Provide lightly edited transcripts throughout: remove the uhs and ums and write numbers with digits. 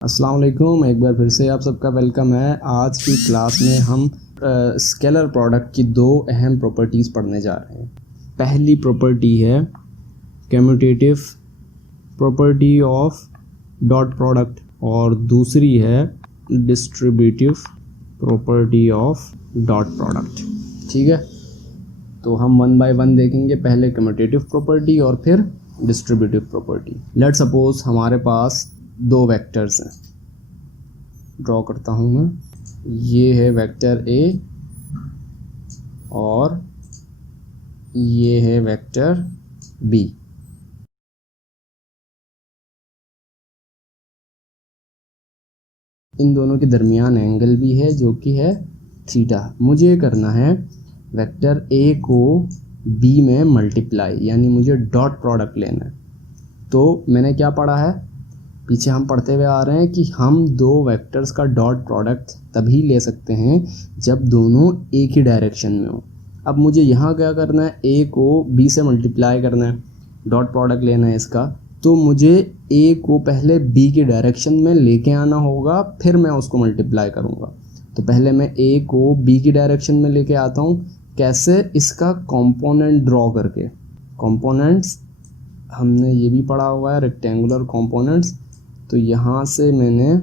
अस्सलाम वालेकुम, एक बार फिर से आप सबका वेलकम है। आज की क्लास में हम स्केलर प्रोडक्ट की दो अहम प्रॉपर्टीज़ पढ़ने जा रहे हैं। पहली प्रॉपर्टी है commutative property of dot product और दूसरी है distributive property of dot product. ठीक है, तो हम वन बाय वन देखेंगे। पहले कम्यूटेटिव प्रॉपर्टी और फिर डिस्ट्रीब्यूटिव प्रॉपर्टी। लेट सपोज हमारे पास दो वेक्टर्स हैं। ड्रॉ करता हूँ मैं, ये है वेक्टर ए और ये है वेक्टर बी। इन दोनों के दरमियान एंगल भी है जो कि है थीटा। मुझे करना है वेक्टर ए को बी में मल्टीप्लाई, यानी मुझे डॉट प्रोडक्ट लेना है। तो मैंने क्या पढ़ा है, पीछे हम पढ़ते हुए आ रहे हैं कि हम दो वेक्टर्स का डॉट प्रोडक्ट तभी ले सकते हैं जब दोनों एक ही डायरेक्शन में हो। अब मुझे यहाँ क्या करना है, ए को बी से मल्टीप्लाई करना है, डॉट प्रोडक्ट लेना है इसका। तो मुझे ए को पहले बी की डायरेक्शन में लेके आना होगा, फिर मैं उसको मल्टीप्लाई करूँगा। तो पहले मैं ए को बी की डायरेक्शन में लेके आता हूँ। कैसे? इसका कंपोनेंट ड्रॉ करके। कंपोनेंट्स हमने ये भी पढ़ा हुआ है, रेक्टेंगुलर कंपोनेंट्स। तो यहाँ से मैंने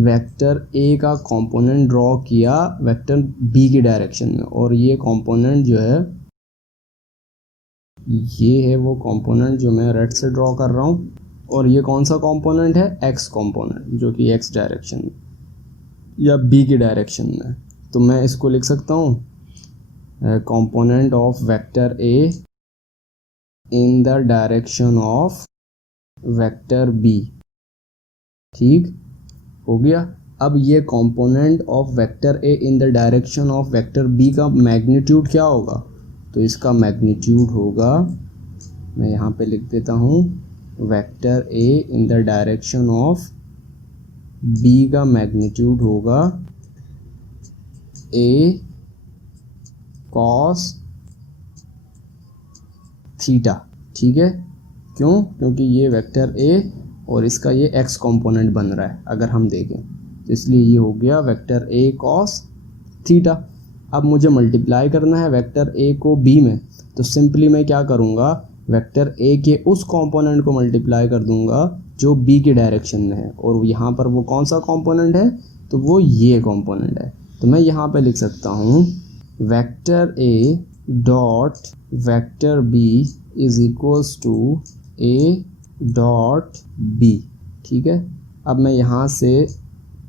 वेक्टर ए का कंपोनेंट ड्रॉ किया वेक्टर बी की डायरेक्शन में, और ये कंपोनेंट जो है, ये है वो कंपोनेंट जो मैं रेड से ड्रॉ कर रहा हूँ। और ये कौन सा कंपोनेंट है? एक्स कंपोनेंट, जो कि एक्स डायरेक्शन में या बी की डायरेक्शन में। तो मैं इसको लिख सकता हूँ component of vector A in the direction of vector B. ठीक हो गया। अब ये component of vector A in the direction of vector B का मैग्नीट्यूड क्या होगा? तो इसका मैग्नीट्यूड होगा, मैं यहाँ पे लिख देता हूँ, vector A in the direction of B का मैग्नीट्यूड होगा ए कॉस थीटा। ठीक है, क्यों? क्योंकि ये वेक्टर ए और इसका ये एक्स कंपोनेंट बन रहा है अगर हम देखें, तो इसलिए ये हो गया वेक्टर ए कॉस थीटा। अब मुझे मल्टीप्लाई करना है वेक्टर ए को बी में, तो सिंपली मैं क्या करूँगा, वेक्टर ए के उस कंपोनेंट को मल्टीप्लाई कर दूंगा जो बी की डायरेक्शन में है। और यहाँ पर वो कौन सा कंपोनेंट है? तो वो ये कंपोनेंट है। तो मैं यहाँ पे लिख सकता हूँ vector A dot vector B is equals to A dot B. ठीक है, अब मैं यहाँ से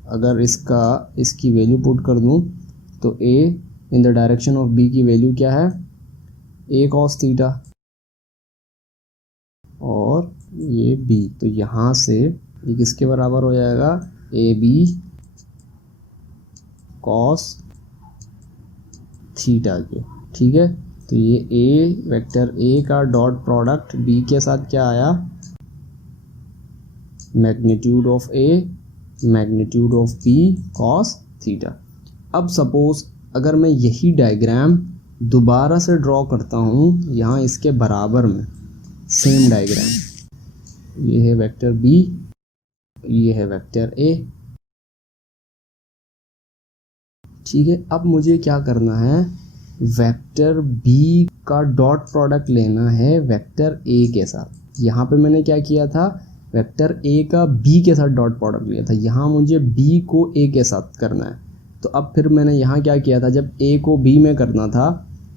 अगर इसकी वैल्यू पुट कर दूँ, तो A in the direction of B की वैल्यू क्या है? ए कॉस थीटा, और ये बी। तो यहाँ से ये किसके बराबर हो जाएगा? ए बी कॉस थीटा के। ठीक है, तो ये ए वेक्टर ए का डॉट प्रोडक्ट बी के साथ क्या आया? Magnitude of A magnitude of B cos theta. अब सपोज अगर मैं यही डायग्राम दोबारा से ड्रॉ करता हूँ यहाँ इसके बराबर में, सेम डायग्राम, ये है वेक्टर बी, ये है वेक्टर ए। ठीक है, अब मुझे क्या करना है, वेक्टर बी का डॉट प्रोडक्ट लेना है वेक्टर ए के साथ। यहाँ पे मैंने क्या किया था, वेक्टर ए का बी के साथ डॉट प्रोडक्ट लिया था। यहाँ मुझे बी को ए के साथ करना है। तो अब फिर मैंने यहाँ क्या किया था, जब ए को बी में करना था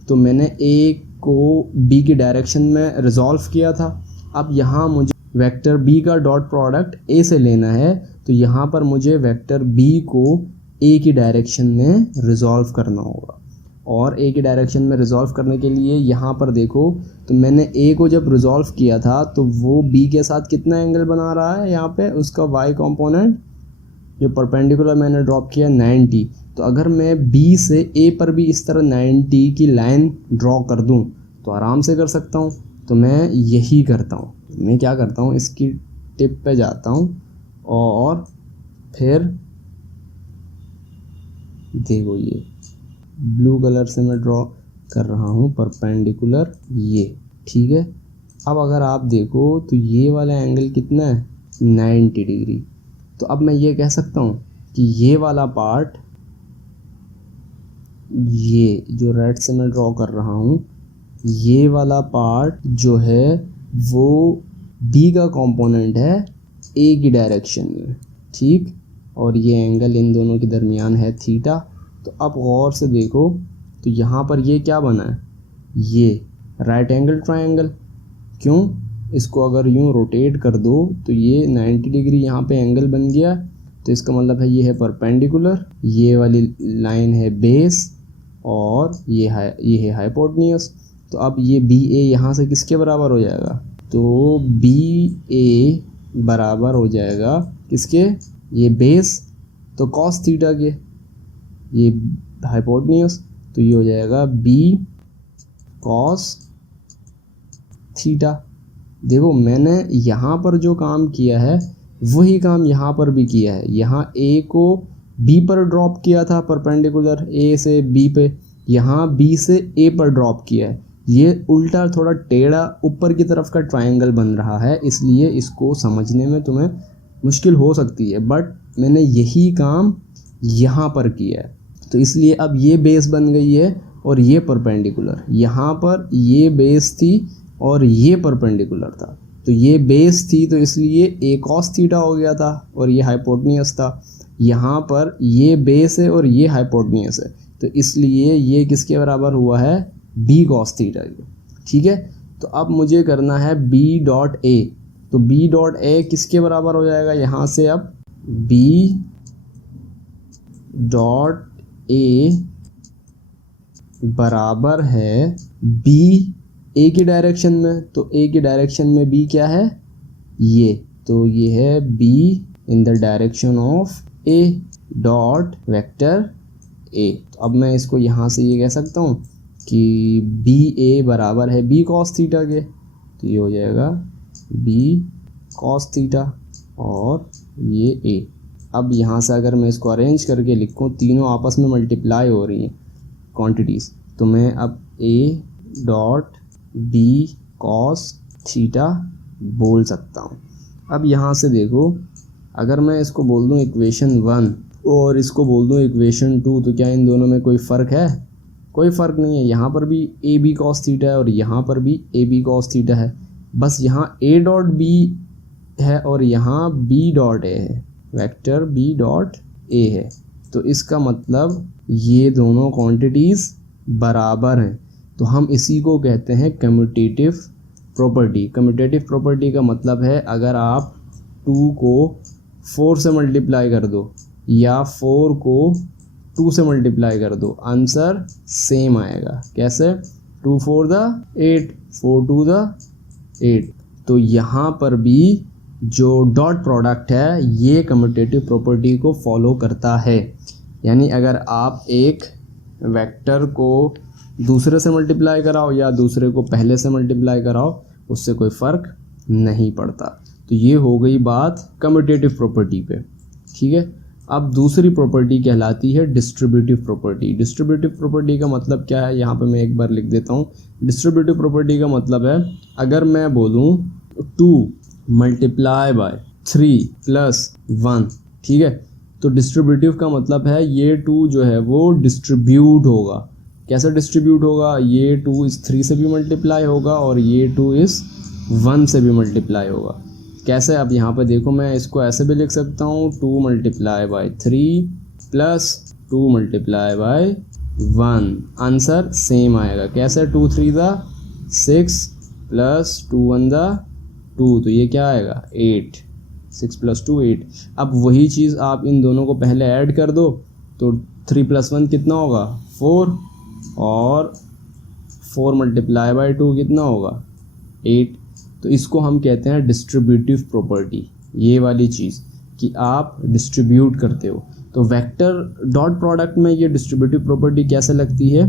तो मैंने ए को बी की डायरेक्शन में रिजॉल्व किया था। अब यहाँ मुझे वेक्टर बी का डॉट प्रोडक्ट ए से लेना है, तो यहाँ पर मुझे वेक्टर बी को ए की डायरेक्शन में रिजॉल्व करना होगा। और ए की डायरेक्शन में रिजॉल्व करने के लिए यहाँ पर देखो, तो मैंने ए को जब रिजॉल्व किया था तो वो बी के साथ कितना एंगल बना रहा है, यहाँ पे उसका वाई कंपोनेंट जो परपेंडिकुलर मैंने ड्रॉप किया 90। तो अगर मैं बी से ए पर भी इस तरह 90 की लाइन ड्रॉ कर दूं तो आराम से कर सकता हूं। तो मैं यही करता हूं, मैं क्या करता हूं, इसकी टिप पे जाता हूं और फिर देखो ये ब्लू कलर से मैं ड्रॉ कर रहा हूँ परपेंडिकुलर ये। ठीक है, अब अगर आप देखो तो ये वाला एंगल कितना है, 90 डिग्री। तो अब मैं ये कह सकता हूँ कि ये वाला पार्ट, ये जो रेड से मैं ड्रॉ कर रहा हूँ, ये वाला पार्ट जो है वो बी का कंपोनेंट है ए की डायरेक्शन में, ठीक। और ये एंगल इन दोनों के दरमियान है थीटा। तो अब गौर से देखो तो यहाँ पर ये क्या बना है, ये राइट एंगल ट्रायंगल। क्यों, इसको अगर यूँ रोटेट कर दो तो ये 90 डिग्री यहाँ पे एंगल बन गया। तो इसका मतलब है ये है परपेंडिकुलर, ये वाली लाइन है बेस, और ये है हाइपोटेन्यूज। तो अब ये बी ए यहाँ से किसके बराबर हो जाएगा, तो बी ए बराबर हो जाएगा किसके, ये बेस तो कॉस थीटा के, ये हाइपोटेन्यूज, तो ये हो जाएगा बी कॉस थीटा। देखो मैंने यहाँ पर जो काम किया है वही काम यहाँ पर भी किया है। यहाँ ए को बी पर ड्रॉप किया था परपेंडिकुलर ए से बी पे, यहाँ बी से ए पर ड्रॉप किया है। ये उल्टा थोड़ा टेढ़ा ऊपर की तरफ का ट्रायंगल बन रहा है, इसलिए इसको समझने में तुम्हें मुश्किल हो सकती है, बट मैंने यही काम यहाँ पर किया है। तो इसलिए अब ये बेस बन गई है और ये परपेंडिकुलर, यहाँ पर ये बेस थी और ये परपेंडिकुलर था। तो ये बेस थी तो इसलिए ए कॉस थीटा हो गया था और ये हाइपोटेन्यूज था। यहाँ पर ये बेस है और ये हाइपोटेन्यूज है, तो इसलिए ये किसके बराबर हुआ है, बी कॉस थीटा के, ठीक है। तो अब मुझे करना है बी डॉट ए। तो बी डॉट ए किसके बराबर हो जाएगा, यहाँ से अब बी डॉट ए बराबर है बी ए की डायरेक्शन में। तो ए की डायरेक्शन में बी क्या है, ये, तो ये है B in the direction of A dot vector A. तो अब मैं इसको यहाँ से ये कह सकता हूँ कि बी ए बराबर है बी कॉस थीटा के। तो ये हो जाएगा बी कॉस थीटा और ये ए। अब यहाँ से अगर मैं इसको अरेंज करके लिखूँ, तीनों आपस में मल्टीप्लाई हो रही हैं क्वांटिटीज़, तो मैं अब A dot B cos theta बोल सकता हूँ। अब यहाँ से देखो, अगर मैं इसको बोल दूँ इक्वेशन 1 और इसको बोल दूँ इक्वेशन 2, तो क्या इन दोनों में कोई फ़र्क है, कोई फ़र्क नहीं है। यहाँ पर भी ए बी कॉस थीटा है और यहाँ पर भी ए बी कॉस थीटा है, बस यहाँ ए डॉट बी है और यहाँ बी डॉट ए है, वेक्टर बी डॉट ए है। तो इसका मतलब ये दोनों क्वांटिटीज़ बराबर हैं। तो हम इसी को कहते हैं कम्यूटेटिव प्रॉपर्टी। कम्यूटेटिव प्रॉपर्टी का मतलब है अगर आप 2 को 4 से मल्टीप्लाई कर दो या 4 को 2 से मल्टीप्लाई कर दो, आंसर सेम आएगा। कैसे, 2 4 द 8, 4 2 द 8। तो यहाँ पर भी जो डॉट प्रोडक्ट है ये कम्यूटेटिव प्रॉपर्टी को फॉलो करता है। यानी अगर आप एक वेक्टर को दूसरे से मल्टीप्लाई कराओ या दूसरे को पहले से मल्टीप्लाई कराओ, उससे कोई फ़र्क नहीं पड़ता। तो ये हो गई बात कम्यूटेटिव प्रॉपर्टी पे, ठीक है। अब दूसरी प्रॉपर्टी कहलाती है डिस्ट्रीब्यूटिव प्रॉपर्टी। डिस्ट्रीब्यूटिव प्रॉपर्टी का मतलब क्या है, यहाँ पे मैं एक बार लिख देता हूँ। डिस्ट्रीब्यूटिव प्रॉपर्टी का मतलब है अगर मैं बोलूँ 2 मल्टीप्लाई बाय 3 प्लस 1, ठीक है, तो डिस्ट्रीब्यूटिव का मतलब है ये 2 जो है वो डिस्ट्रीब्यूट होगा। कैसे डिस्ट्रीब्यूट होगा, ये 2 इस 3 से भी मल्टीप्लाई होगा और ये 2 इस 1 से भी मल्टीप्लाई होगा। कैसे, अब यहाँ पे देखो, मैं इसको ऐसे भी लिख सकता हूँ 2 multiply by 3 plus 2 multiply by 1, answer same आएगा। कैसे, 2 3 द 6 प्लस 2 1 द 2, तो ये क्या आएगा 8, 6 प्लस 2 8। अब वही चीज़ आप इन दोनों को पहले ऐड कर दो, तो 3 प्लस 1 कितना होगा 4, और 4 मल्टीप्लाई बाय 2 कितना होगा 8। तो इसको हम कहते हैं डिस्ट्रीब्यूटिव प्रॉपर्टी, ये वाली चीज़ कि आप डिस्ट्रीब्यूट करते हो। तो वेक्टर डॉट प्रोडक्ट में ये डिस्ट्रीब्यूटिव प्रॉपर्टी कैसे लगती है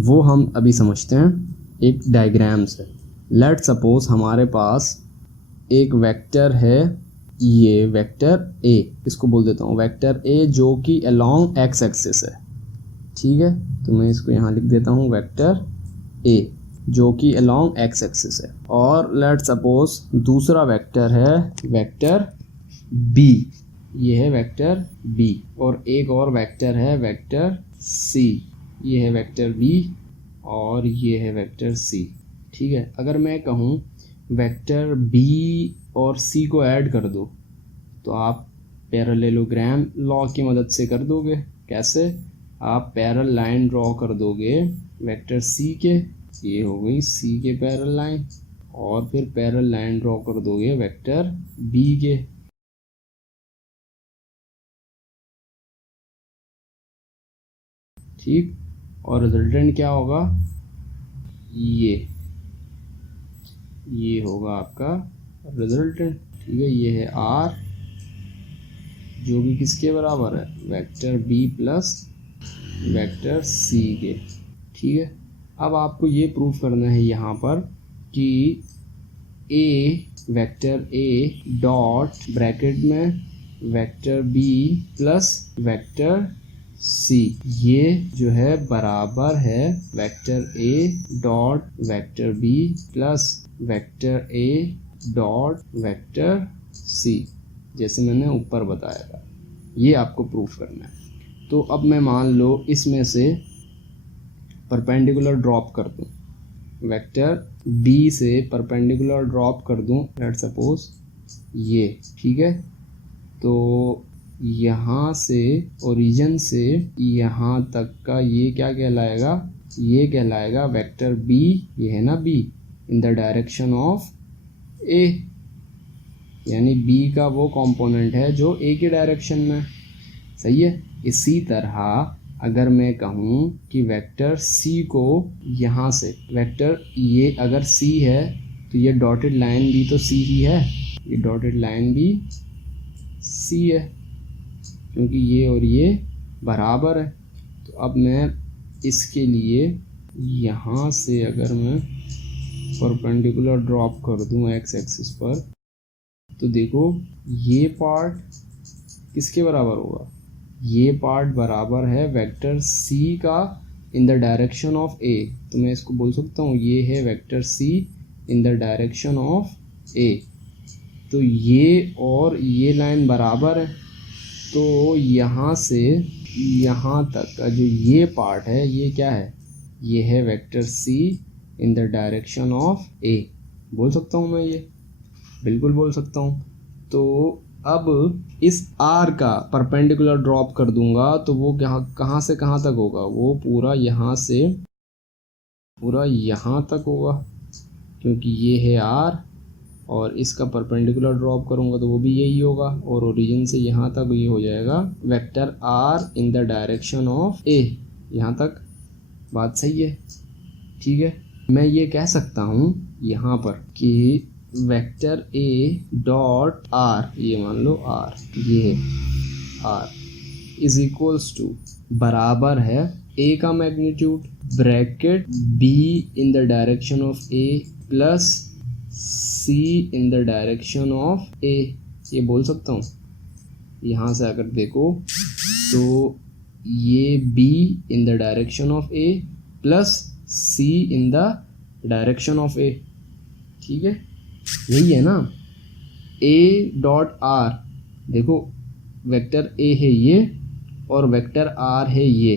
वो हम अभी समझते हैं एक डायग्राम से। लेट सपोज हमारे पास एक वेक्टर है, ये वेक्टर ए, इसको बोल देता हूँ वेक्टर ए, जो कि अलोंग एक्स एक्सिस है, ठीक है। तो मैं इसको यहाँ लिख देता हूँ वेक्टर ए। जो कि अलोंग एक्स एक्सिस है। और लेट सपोज दूसरा वेक्टर है वेक्टर बी, ये है वेक्टर बी, और एक और वेक्टर है वेक्टर सी, ये है वेक्टर बी और ये है वेक्टर सी। ठीक है, अगर मैं कहूँ वेक्टर बी और सी को ऐड कर दो तो आप पैरेललोग्राम लॉ की मदद से कर दोगे। कैसे? आप पैरेलल लाइन ड्रॉ कर दोगे वेक्टर सी के, ये हो गई सी के पैरेलल लाइन, और फिर पैरेलल लाइन ड्रॉ कर दोगे वेक्टर बी के। ठीक, और रिजल्टेंट क्या होगा? ये होगा आपका रिजल्टेंट। ठीक है, ये है आर जो कि किसके बराबर है? Vector B plus vector C के। ठीक है, अब आपको ये प्रूव करना है यहाँ पर कि A vector A dot bracket में vector B plus vector C, ये जो है बराबर है vector A dot vector B plus vector A dot vector C, जैसे मैंने ऊपर बताया था। ये आपको प्रूफ करना है। तो अब मैं मान लो इसमें से परपेंडिकुलर ड्रॉप कर दूं, वेक्टर बी से परपेंडिकुलर ड्रॉप कर दूं, लेट सपोज ये। ठीक है, तो यहाँ से ओरिजिन से यहाँ तक का ये क्या कहलाएगा? ये कहलाएगा वेक्टर बी, ये है ना B, in the direction of A, यानी बी का वो कंपोनेंट है जो ए के डायरेक्शन में। सही है। इसी तरह अगर मैं कहूँ कि वेक्टर सी को यहाँ से, वेक्टर ये अगर सी है तो ये डॉटेड लाइन भी तो सी ही है, ये डॉटेड लाइन भी सी है, क्योंकि ये और ये बराबर है। तो अब मैं इसके लिए यहाँ से अगर मैं परपेंडिकुलर ड्रॉप कर दूँ एक्स एक्सिस पर, तो देखो ये पार्ट किसके बराबर होगा? ये पार्ट बराबर है वेक्टर सी का in the direction of A. तो मैं इसको बोल सकता हूँ ये है vector C in the direction of A. तो ये और ये लाइन बराबर है, तो यहाँ से यहाँ तक का जो ये पार्ट है ये क्या है? ये है vector C in the direction of A. बोल सकता हूँ मैं ये? बिल्कुल बोल सकता हूँ। तो अब इस आर का परपेंडिकुलर ड्रॉप कर दूंगा तो वो कहाँ से कहाँ तक होगा? वो पूरा यहाँ से पूरा यहाँ तक होगा, क्योंकि ये है आर, और इसका परपेंडिकुलर ड्रॉप करूँगा तो वो भी यही होगा, और ओरिजिन से यहाँ तक ये हो जाएगा vector R in the direction of A. यहाँ तक बात सही है? ठीक है, मैं ये कह सकता हूँ यहाँ पर कि वेक्टर ए डॉट आर, ये मान लो आर, ये है आर, इज इक्वल्स टू बराबर है ए का magnitude bracket B in the direction of A plus C in the direction of A. ये बोल सकता हूँ। यहाँ से अगर देखो तो ये b in the direction of a plus c in the direction of a। ठीक है, यही है ना। a डॉट आर, देखो वेक्टर a है ये और वेक्टर r है ये।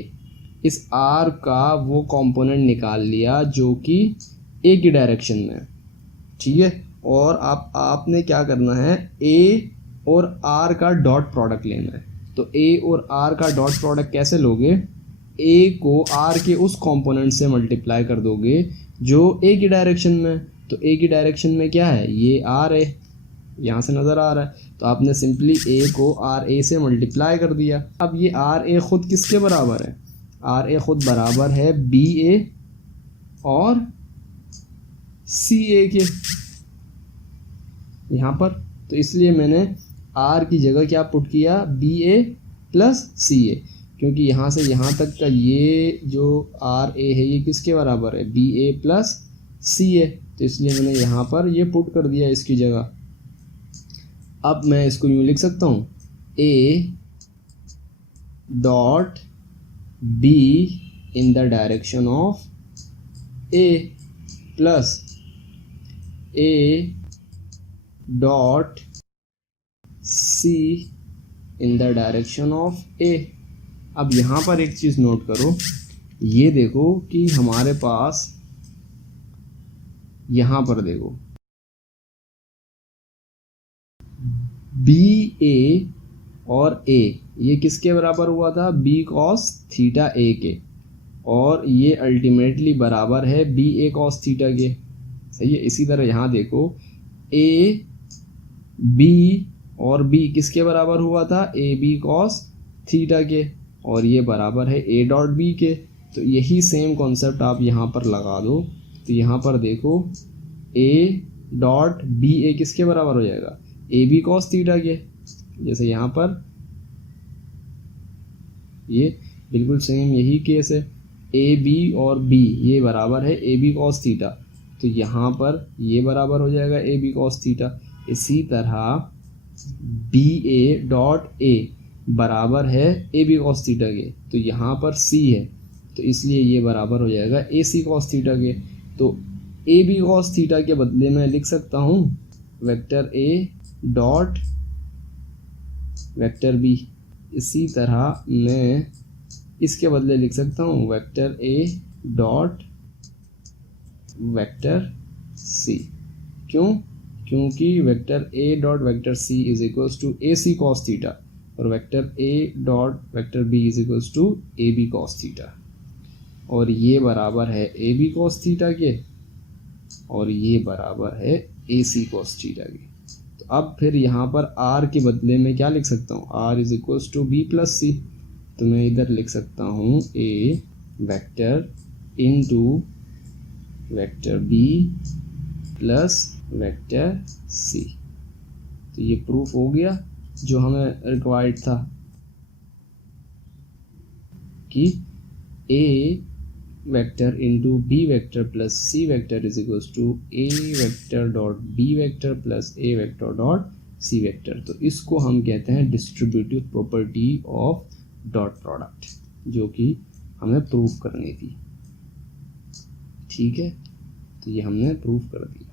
इस r का वो कंपोनेंट निकाल लिया जो कि a की डायरेक्शन में है। ठीक है, और आपने क्या करना है? a और r का डॉट प्रोडक्ट लेना है। तो a और r का डॉट प्रोडक्ट कैसे लोगे? a को r के उस कंपोनेंट से मल्टीप्लाई कर दोगे जो a की डायरेक्शन में। तो a की डायरेक्शन में क्या है? ये r है, यहाँ से नज़र आ रहा है। तो आपने सिंपली a को r a से मल्टीप्लाई कर दिया। अब ये r a खुद किसके बराबर है? r a खुद बराबर है b a और c a के यहाँ पर। तो इसलिए मैंने r की जगह क्या पुट किया? बी ए प्लस सी ए, क्योंकि यहाँ से यहाँ तक का ये जो r a है ये किसके बराबर है? बी ए प्लस सी ए। तो इसलिए मैंने यहाँ पर ये पुट कर दिया इसकी जगह। अब मैं इसको यूँ लिख सकता हूँ, a dot B in the direction of a। Plus A dot C in the direction of A. अब यहाँ पर एक चीज़ नोट करो, ये देखो कि हमारे पास यहाँ पर देखो बी ए और ए ये किसके बराबर हुआ था, बी कॉस थीटा ए के, और ये अल्टीमेटली बराबर है बी ए कॉस थीटा के। सही है। इसी तरह यहाँ देखो ए बी और बी किसके बराबर हुआ था, ए बी कॉस थीटा के, और ये बराबर है ए डॉट बी के। तो यही सेम कॉन्सेप्ट आप यहाँ पर लगा दो। तो यहाँ पर देखो ए डॉट बी ए किसके बराबर हो जाएगा, ए बी कॉस थीटा के। जैसे यहाँ पर ये बिल्कुल सेम यही केस है, ए बी और बी ये बराबर है ए बी कॉस थीटा, तो यहाँ पर ये बराबर हो जाएगा ए बी कॉस थीटा। इसी तरह बी ए डॉट ए बराबर है ए बी कॉस थीटा के, तो यहाँ पर सी है, तो इसलिए ये बराबर हो जाएगा ए सी कॉस थीटा के। तो ए बी कॉस थीटा के बदले में लिख सकता हूँ vector A dot vector B. इसी तरह मैं इसके बदले लिख सकता हूँ vector A dot vector C. क्यों, क्योंकि vector A dot vector C is equals to A C cos theta, और vector A dot vector B is equals to A B cos theta, और ये बराबर है ए बी कॉस थीटा के, और ये बराबर है ए सी कॉस थीटा के। तो अब फिर यहाँ पर आर के बदले में क्या लिख सकता हूँ, R is equals to B plus C. तो मैं इधर लिख सकता हूँ A vector into vector B plus vector C. तो ये प्रूफ हो गया जो हमें रिक्वायर्ड था कि A vector into B vector plus C vector is equals to A vector dot B vector plus A vector dot C vector. तो इसको हम कहते हैं distributive property of dot product, जो कि हमें प्रूफ करनी थी। ठीक है, तो ये हमने प्रूफ कर दिया।